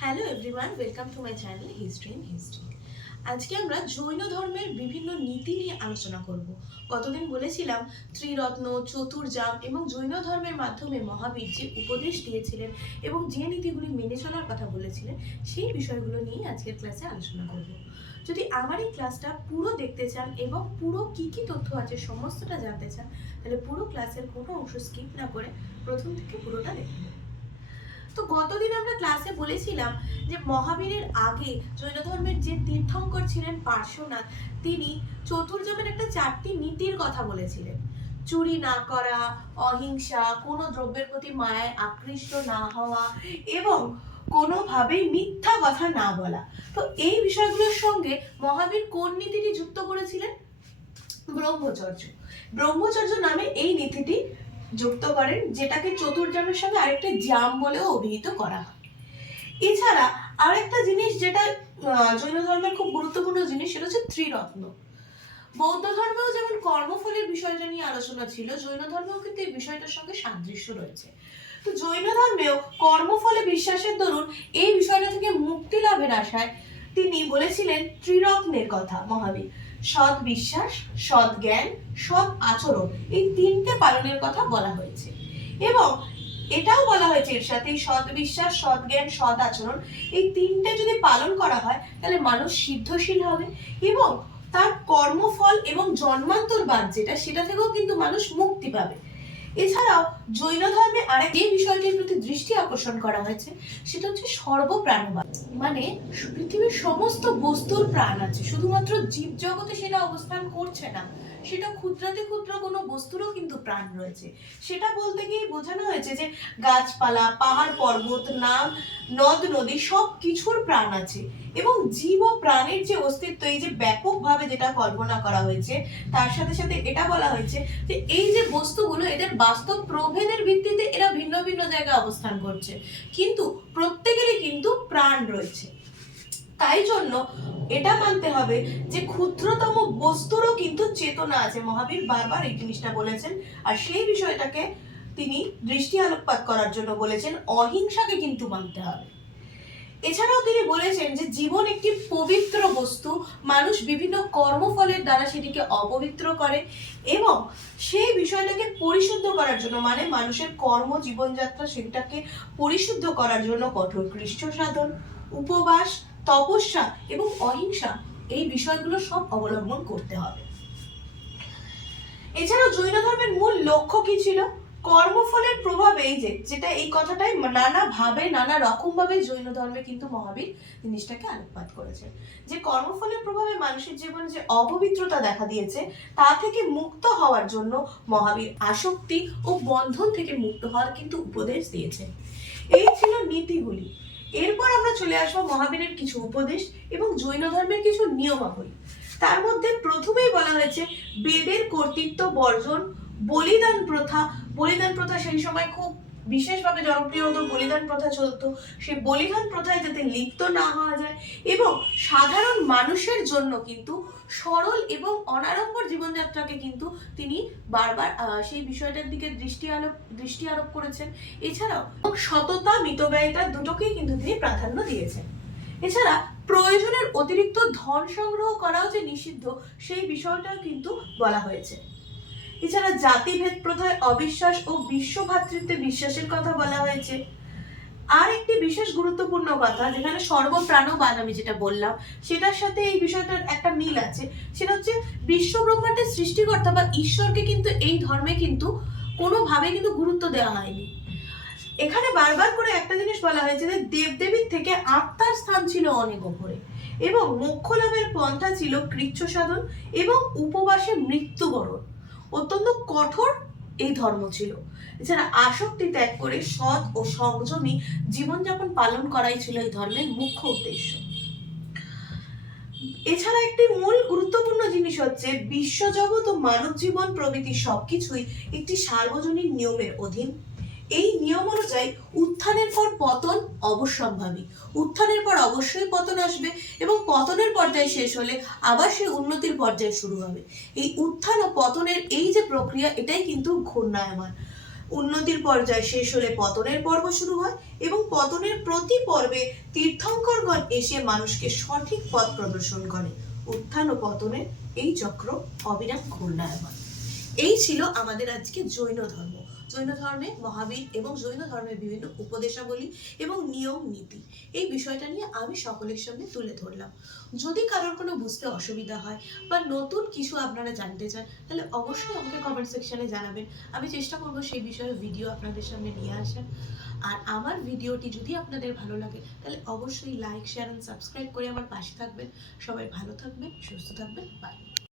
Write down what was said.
Hello everyone welcome to my channel history in history আজকে আমরা জৈন ধর্মের বিভিন্ন নীতি নিয়ে আলোচনা করব। গতদিন বলেছিলাম, ত্রিরত্ন চতুর্জাম এবং জৈন ধর্মের মাধ্যমে মহাবীর যে উপদেশ দিয়েছিলেন এবং যে নীতিগুলি মেনে চলার কথা বলেছিলেন, সেই বিষয়গুলো নিয়ে আজকের ক্লাসে আলোচনা করব। যদি আমার এই ক্লাসটা পুরো দেখতে চান এবং পুরো কি কি তথ্য আছে, সমস্তটা জানতে চান, তাহলে পুরো ক্লাসের কোনো অংশ স্কিপ না করে প্রথম থেকে পুরোটা দেখুন। গতদিন আমরা ক্লাসে বলেছিলাম যে মহাবীরের আগে জৈন ধর্মের যে তীর্থঙ্কর ছিলেন পার্শ্বনাথ, তিনি চতুর্জমের একটা চারটি নীতির কথা বলেছিলেন। চুরি না করা, অহিংসা, কোনো দ্রব্যের প্রতি মায়ায় আকৃষ্ট না হওয়া এবং কোনোভাবেই মিথ্যা কথা না বলা। তো এই বিষয়গুলোর সঙ্গে মহাবীর কোন নীতিটি যুক্ত করেছিলেন? ব্রহ্মচর্য। ব্রহ্মচর্য নামে এই নীতিটি যুক্ত করেন, যেটাকে চতুর্জামের সঙ্গে আরেকটা জাম বলেও অভিহিত করা হয়। এছাড়া আরেকটা জিনিস যেটা জৈন ধর্মের খুব গুরুত্বপূর্ণ জিনিস, সেটা হচ্ছে ত্রিরত্ন। বৌদ্ধ ধর্মেও যেমন কর্মফলের বিষয়টা নিয়ে আলোচনা ছিল, জৈন ধর্মেও কিন্তু এই বিষয়টার সঙ্গে সাদৃশ্য রয়েছে। তো জৈন ধর্মেও কর্মফলে বিশ্বাসের দরুন এই বিষয়টা থেকে মুক্তি লাভের আশায় তিনি বলেছিলেন, ত্রিরত্নের কথা, মহাবীর। সৎ বিশ্বাস, সৎ জ্ঞান, সৎ আচরণ এই তিনটে পালনের কথা বলা হয়েছে। এবং এটাও বলা হয়েছে এর সাথে সৎ বিশ্বাস, সৎ জ্ঞান, সৎ আচরণ এই তিনটে যদি পালন করা হয়, তাহলে মানুষ সিদ্ধশীল হবে এবং তার কর্মফল এবং জন্মান্তরবাদ যেটা, সেটা থেকেও কিন্তু মানুষ মুক্তি পাবে। এছাড়াও জৈন ধর্মে আরেক যে বিষয়টির প্রতি দৃষ্টি আকর্ষণ করা হয়েছে, সেটা হচ্ছে সর্বপ্রাণবাদ। মানে পৃথিবীর সমস্ত বস্তুর প্রাণ আছে, শুধুমাত্র জীব জগতে সেটা অবস্থান করছে না, সেটা ক্ষুদ্রাতে ক্ষুদ্র কোনো বস্তুরও কিন্তু প্রাণ রয়েছে। সেটা বলতে গিয়ে বোঝানো হয়েছে যে গাছপালা, পাহাড় পর্বত নাম নদ, নদী সব কিছুর প্রাণ আছে এবং জীব ও প্রাণের যে অস্তিত্ব, এই যে ব্যাপকভাবে যেটা কল্পনা করা হয়েছে, তার সাথে সাথে এটা বলা হয়েছে যে এই যে বস্তুগুলো, এদের বাস্তব প্রভেদের ভিত্তিতে এরা ভিন্ন ভিন্ন জায়গায় অবস্থান করছে। কিন্তু প্রত্যেকেরই কিন্তু প্রাণ রয়েছে। তাই জন্য এটা মানতে হবে যে ক্ষুদ্রতম বস্তুরও কিন্তু চেতনা আছে। মহাবীর বারবার এই জিনিসটা বলেছেন। আর সেই বিষয়টাকে তিনি দৃষ্টি আলোকপাত করার জন্য বলেছেন। অহিংসাকে কিন্তু মানতে হবে। এছাড়াও তিনি বলেছেন যে জীবন একটি পবিত্র বস্তু, মানুষ বিভিন্ন কর্মফলের দ্বারা সেটিকে অপবিত্র করে এবং সেই বিষয়টাকে পরিশুদ্ধ করার জন্য মানে মানুষের কর্ম, জীবনযাত্রা সেটাকে পরিশুদ্ধ করার জন্য কঠোর কৃষ্ণ সাধন, উপবাস, তপস্যা এবং অহিংসা, এই বিষয়গুলো সব অবলম্বন করতে হবে। এছাড়াও জৈন ধর্মের মূল লক্ষ্য কি ছিল? কর্মফলের প্রভাব এই যে, যেটা এই কথাটাই নানা ভাবে, নানা রকম ভাবে জৈন ধর্মে কিন্তু মহাবীর জিনিসটাকে আলোকপাত করেছে যে কর্মফলের প্রভাবে মানুষের জীবনে যে অপবিত্রতা দেখা দিয়েছে, তা থেকে মুক্ত হওয়ার জন্য মহাবীর আসক্তি ও বন্ধন থেকে মুক্ত হওয়ার কিন্তু উপদেশ দিয়েছে এই ছিল নীতিগুলি। এরপর আমরা চলে আসব মহাবীরের কিছু উপদেশ এবং জৈন ধর্মের কিছু নিয়মাবলী। তার মধ্যে প্রথমেই বলা হয়েছে, বেদের কর্তৃত্ব বর্জন, বলিদান প্রথা বলিদান প্রথা সেই সময় খুব বিশেষভাবে জনপ্রিয় হতো বলিদান প্রথা চলতো। সেই বলিদান প্রথায় যাতে লিপ্ত না হওয়া যায় এবং সাধারণ মানুষের জন্য কিন্তু সরল এবং অনাড়ম্বর জীবনযাত্রাকে কিন্তু তিনি বারবার সেই বিষয়টার দিকে দৃষ্টি আলোক দৃষ্টি আরোপ করেছেন। এছাড়াও সততা, মিতব্যয়িতা দুটোকেই কিন্তু তিনি প্রাধান্য দিয়েছেন। এছাড়া প্রয়োজনের অতিরিক্ত ধন সংগ্রহ করাও যে নিষিদ্ধ, সেই বিষয়টাও কিন্তু বলা হয়েছে। এছাড়া জাতিভেদ প্রথায় অবিশ্বাস ও বিশ্ব ভ্রাতৃত্বে বিশ্বাসের কথা বলা হয়েছে। আর একটি বিশেষ গুরুত্বপূর্ণ কথা, যেখানে সর্বপ্রাণবাদ আমি যেটা বললাম, সেটার সাথে এই বিষয়টার একটা মিল আছে। সেটা হচ্ছে বিশ্ব ব্রহ্মাণ্ডের সৃষ্টিকর্তা বা ঈশ্বরকে কিন্তু এই ধর্মে কিন্তু কোনোভাবে কিন্তু গুরুত্ব দেওয়া হয়নি। এখানে বারবার করে একটা জিনিস বলা হয়েছে যে দেবদেবীর থেকে আত্মার স্থান ছিল অনেক ওপরে, এবং মোক্ষ লাভের পন্থা ছিল কৃচ্ছ সাধন এবং উপবাসে মৃত্যুবরণ। অত্যন্ত কঠোর এই ধর্ম ছিল। এছাড়া আসক্তি ত্যাগ করে সৎ ও সংযমী জীবনযাপন পালন করাই ছিল এই ধর্মের মুখ্য উদ্দেশ্য। এছাড়া একটি মূল গুরুত্বপূর্ণ জিনিস হচ্ছে, বিশ্বজগৎ ও মানব জীবন প্রভৃতি সবকিছুই একটি সার্বজনীন নিয়মের অধীন। এই নিয়ম অনুযায়ী উত্থানের পর পতন অবশ্যম্ভাবী উত্থানের পর অবশ্যই পতন আসবে এবং পতনের পর্যায়ে শেষ হলে আবার সেই উন্নতির পর্যায়ে শুরু হবে। এই উত্থান ও পতনের এই যে প্রক্রিয়া, এটাই কিন্তু ঘূর্ণায়মান। উন্নতির পর্যায় শেষ হলে পতনের পর্ব শুরু হয় এবং পতনের প্রতি পর্বে তীর্থঙ্করগণ এসে মানুষকে সঠিক পথ প্রদর্শন করে। উত্থান ও পতনের এই চক্র অবিরাম ঘূর্ণায়মান। এই ছিল আমাদের আজকে জৈন ধর্ম। জৈন ধর্মে মহাবীর এবং জৈন ধর্মের বিভিন্ন উপদেশাবলী এবং নিয়ম নীতি। এই বিষয়টা নিয়ে আমি সকলের সামনে তুলে ধরলাম। যদি কারোর কোনো বুঝতে অসুবিধা হয় বা নতুন কিছু আপনারা জানতে চান, তাহলে অবশ্যই আমাকে কমেন্ট সেকশনে জানাবেন। আমি চেষ্টা করব সেই বিষয়ে ভিডিও আপনাদের সামনে নিয়ে আসার। আর আমার ভিডিওটি যদি আপনাদের ভালো লাগে, তাহলে অবশ্যই লাইক শেয়ার সাবস্ক্রাইব করে আমার পাশে থাকবেন। সবাই ভালো থাকবেন, সুস্থ থাকবেন বাই